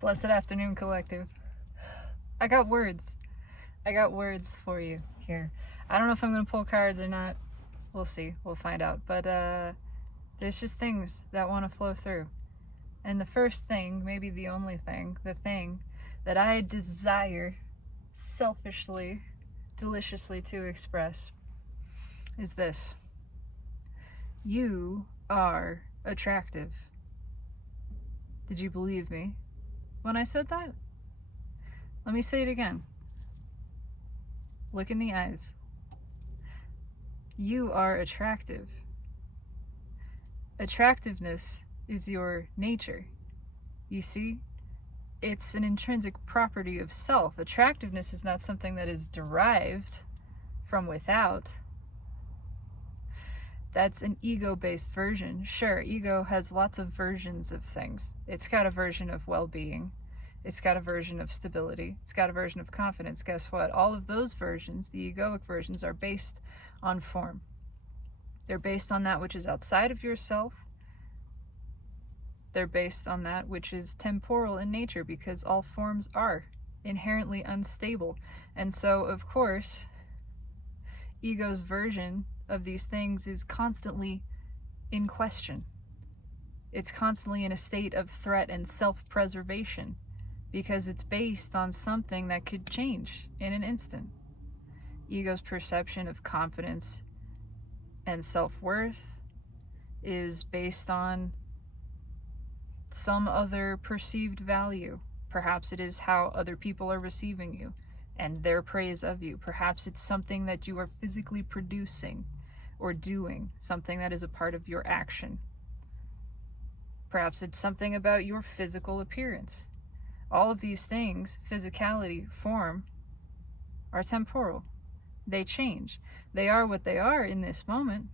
Blessed afternoon, collective. I got words. I got words for you here. I don't know if I'm going to pull cards or not. We'll see. We'll find out. But there's just things that want to flow through. And the first thing, maybe the only thing, the thing that I desire selfishly, deliciously to express is this. You are attractive. Did you believe me when I said that? Let me say it again. Look in the eyes. You are attractive. Attractiveness is your nature. You see? It's an intrinsic property of self. Attractiveness is not something that is derived from without. That's an ego-based version. Sure, ego has lots of versions of things. It's got a version of well-being. It's got a version of stability. It's got a version of confidence. Guess what? All of those versions, the egoic versions, are based on form. They're based on that which is outside of yourself. They're based on that which is temporal in nature, because all forms are inherently unstable. And so, of course, ego's version of these things is constantly in question. It's constantly in a state of threat and self-preservation, because it's based on something that could change in an instant. Ego's perception of confidence and self-worth is based on some other perceived value. Perhaps it is how other people are receiving you and their praise of you. Perhaps it's something that you are physically producing or doing, something that is a part of your action. Perhaps it's something about your physical appearance. All of these things, physicality, form, are temporal. They change. They are what they are in this moment,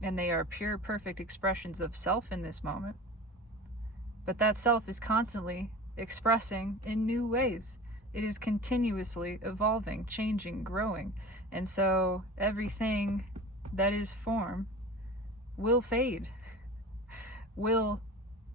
and they are pure, perfect expressions of self in this moment. But that self is constantly expressing in new ways. It is continuously evolving, changing, growing. And so everything that is form will fade, will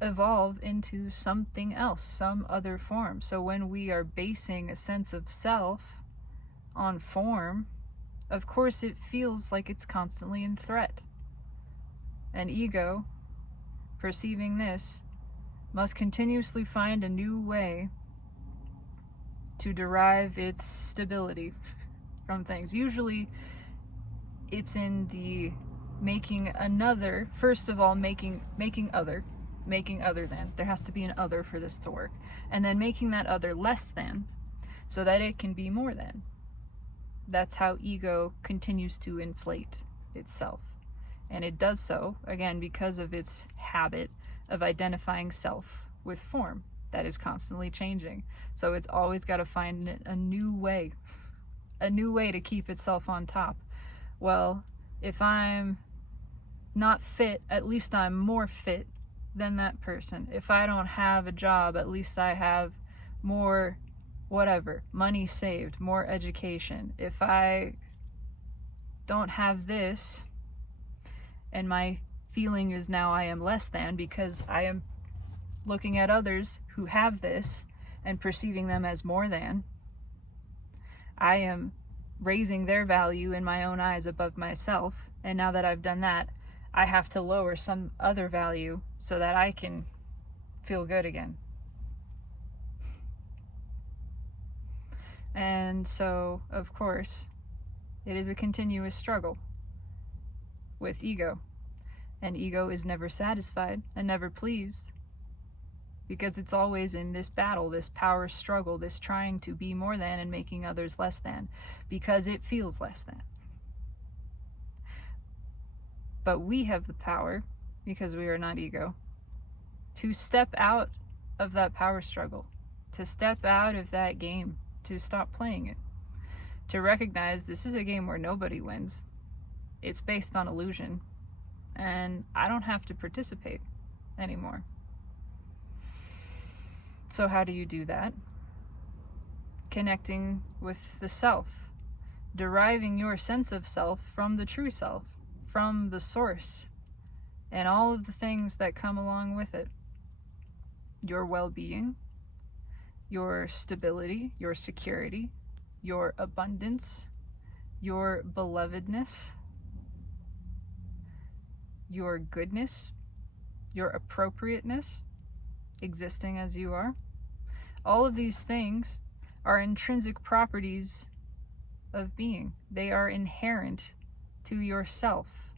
evolve into something else, some other form. So when we are basing a sense of self on form, of course it feels like it's constantly in threat. And ego, perceiving this, must continuously find a new way to derive its stability from things. Usually it's in the making another, first of all, making other than. There has to be an other for this to work. And then making that other less than, so that it can be more than. That's how ego continues to inflate itself. And it does so, again, because of its habit of identifying self with form that is constantly changing. So it's always got to find a new way to keep itself on top. Well, if I'm not fit, at least I'm more fit than that person. If I don't have a job, at least I have more whatever, money saved, more education. If I don't have this, and my feeling is now I am less than, because I am looking at others who have this and perceiving them as more than, I am raising their value in my own eyes above myself. And now that I've done that, I have to lower some other value so that I can feel good again. And so, of course, it is a continuous struggle with ego. And ego is never satisfied and never pleased, because it's always in this battle, this power struggle, this trying to be more than and making others less than, because it feels less than. But we have the power, because we are not ego, to step out of that power struggle, to step out of that game, to stop playing it, to recognize this is a game where nobody wins. It's based on illusion, and I don't have to participate anymore. So how do you do that? Connecting with the self, deriving your sense of self from the true self, from the source, and all of the things that come along with it. Your well-being, your stability, your security, your abundance, your belovedness, your goodness, your appropriateness, existing as you are. All of these things are intrinsic properties of being. They are inherent to yourself.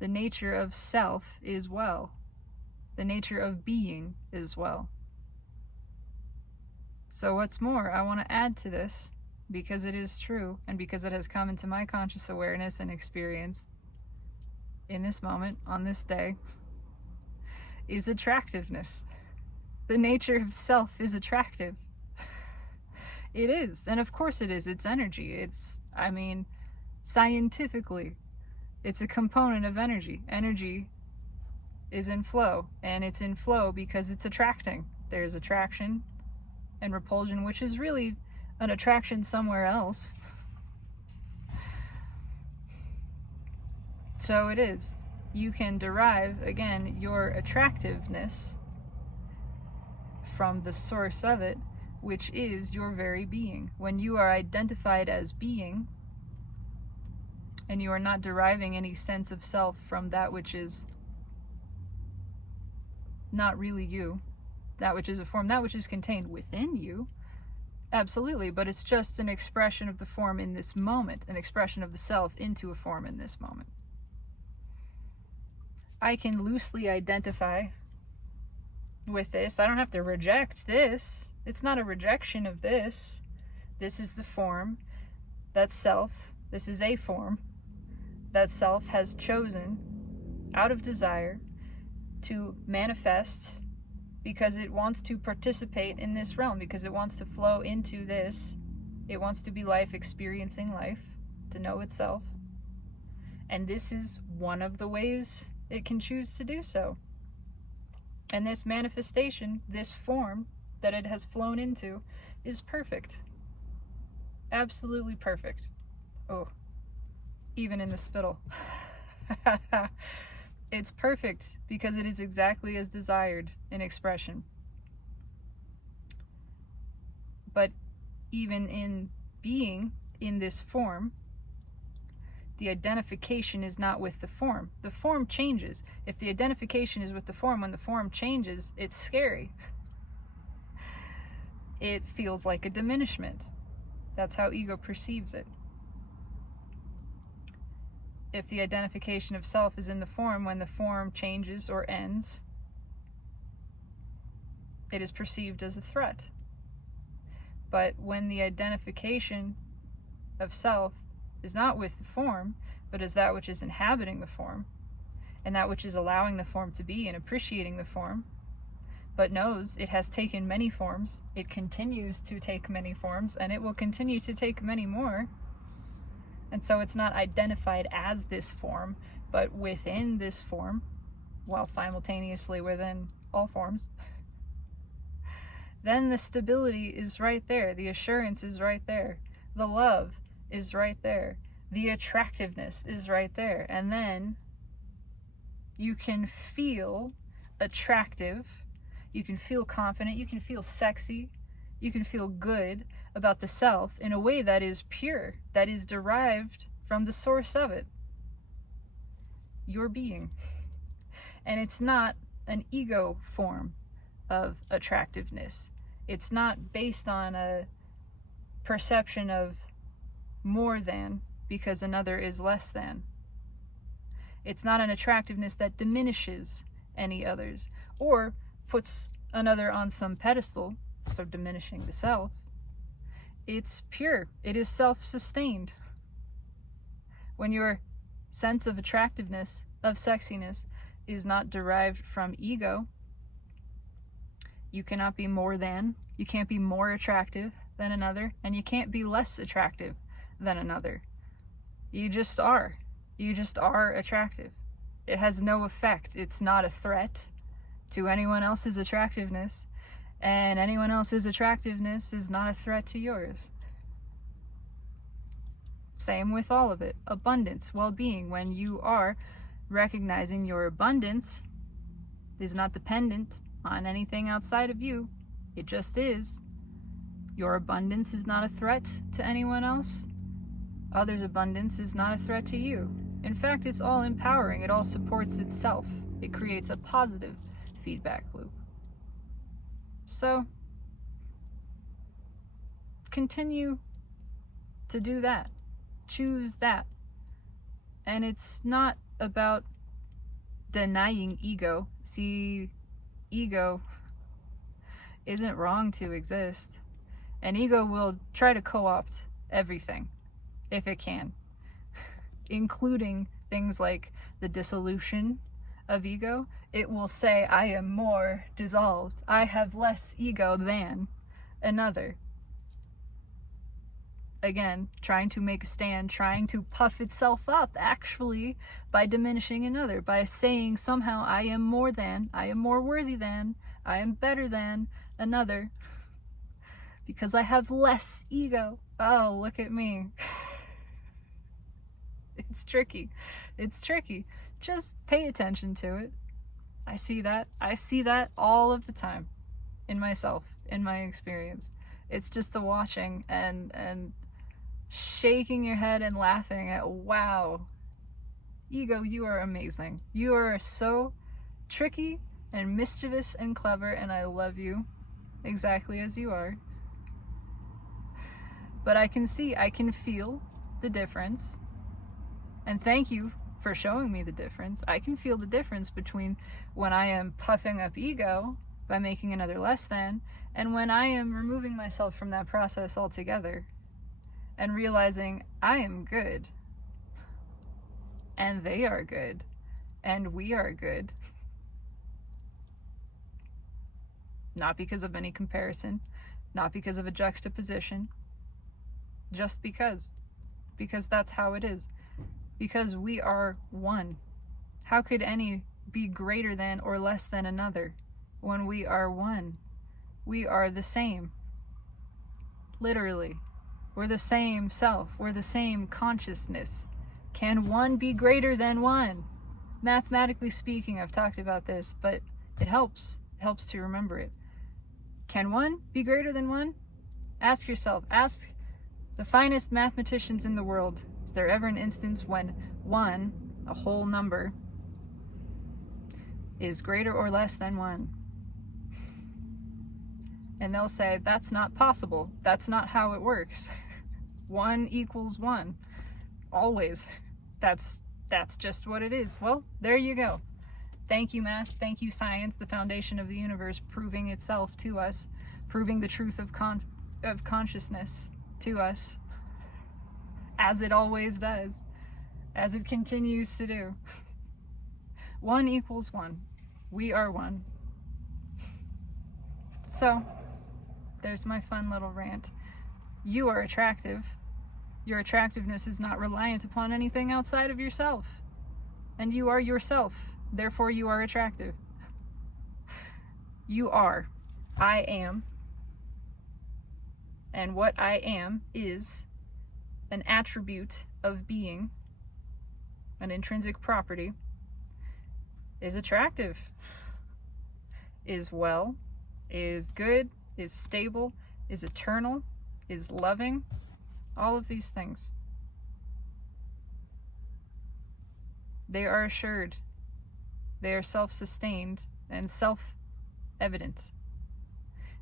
The nature of self is well. The nature of being is well. So what's more, I want to add to this, because it is true and because it has come into my conscious awareness and experience in this moment, on this day, is attractiveness. The nature of self is attractive. It is, and of course it is. It's energy. Scientifically, it's a component of energy. Energy is in flow, and it's in flow because it's attracting. There's attraction and repulsion, which is really an attraction somewhere else. So it is. You can derive, again, your attractiveness from the source of it, which is your very being. When you are identified as being, and you are not deriving any sense of self from that which is not really you, that which is a form, that which is contained within you, absolutely, but it's just an expression of the form in this moment, an expression of the self into a form in this moment. I can loosely identify with this. I don't have to reject this. It's not a rejection of this. This is the form. That's self. This is a form that self has chosen out of desire to manifest because it wants to participate in this realm, because it wants to flow into this. It wants to be life, experiencing life, to know itself. And this is one of the ways it can choose to do so. And this manifestation, this form that it has flown into, is perfect. Absolutely perfect. Oh, even in the spittle. It's perfect because it is exactly as desired in expression. But even in being in this form, the identification is not with the form. The form changes. If the identification is with the form, when the form changes, it's scary. It feels like a diminishment. That's how ego perceives it. If the identification of self is in the form, when the form changes or ends, it is perceived as a threat. But when the identification of self is not with the form, but is that which is inhabiting the form, and that which is allowing the form to be and appreciating the form, but knows it has taken many forms, it continues to take many forms, and it will continue to take many more. And so it's not identified as this form, but within this form, while simultaneously within all forms. Then the stability is right there. The assurance is right there. The love is right there. The attractiveness is right there. And then you can feel attractive. You can feel confident. You can feel sexy. You can feel good about the self in a way that is pure, that is derived from the source of it, your being. And it's not an ego form of attractiveness. It's not based on a perception of more than because another is less than. It's not an attractiveness that diminishes any others or puts another on some pedestal, so diminishing the self. It's pure. It is self-sustained. When your sense of attractiveness, of sexiness, is not derived from ego, you cannot be more than, you can't be more attractive than another, and you can't be less attractive than another. You just are. You just are attractive. It has no effect. It's not a threat to anyone else's attractiveness, and anyone else's attractiveness is not a threat to yours. Same with all of it. Abundance, well-being. When you are recognizing your abundance is not dependent on anything outside of you, it just is. Your abundance is not a threat to anyone else. Others' abundance is not a threat to you. In fact, it's all empowering. It all supports itself. It creates a positive feedback loop. So, continue to do that. Choose that. And it's not about denying ego. See, ego isn't wrong to exist. And ego will try to co-opt everything, if it can, including things like the dissolution of ego. It will say, I am more dissolved. I have less ego than another. Again, trying to make a stand, trying to puff itself up, actually, by diminishing another, by saying somehow I am more than, I am more worthy than, I am better than another, because I have less ego. Oh, look at me. It's tricky. It's tricky. Just pay attention to it. I see that. I see that all of the time in myself, in my experience. It's just the watching and shaking your head and laughing at, wow, ego, you are amazing. You are so tricky and mischievous and clever, and I love you exactly as you are. But I can see, I can feel the difference. And thank you for showing me the difference. I can feel the difference between when I am puffing up ego by making another less than, and when I am removing myself from that process altogether and realizing I am good, and they are good, and we are good. Not because of any comparison, not because of a juxtaposition, just because that's how it is. Because we are one. How could any be greater than or less than another when we are one? We are the same. Literally. We're the same self. We're the same consciousness. Can one be greater than one? Mathematically speaking, I've talked about this, but it helps. It helps to remember it. Can one be greater than one? Ask yourself. Ask the finest mathematicians in the world. Is there ever an instance when one, a whole number, is greater or less than one? And they'll say, that's not possible. That's not how it works. 1 equals 1. Always. That's just what it is. Well, there you go. Thank you, math. Thank you, science, the foundation of the universe, proving itself to us, proving the truth of consciousness to us, as it always does, as it continues to do. 1 equals 1. We are one. So, there's my fun little rant. You are attractive. Your attractiveness is not reliant upon anything outside of yourself. And you are yourself. Therefore, you are attractive. You are. I am. And what I am is an attribute of being, an intrinsic property, is attractive, is well, is good, is stable, is eternal, is loving, all of these things. They are assured. They are self-sustained and self-evident.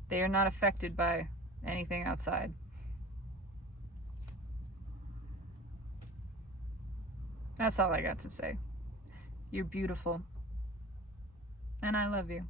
They are not affected by anything outside. That's all I got to say. You're beautiful. And I love you.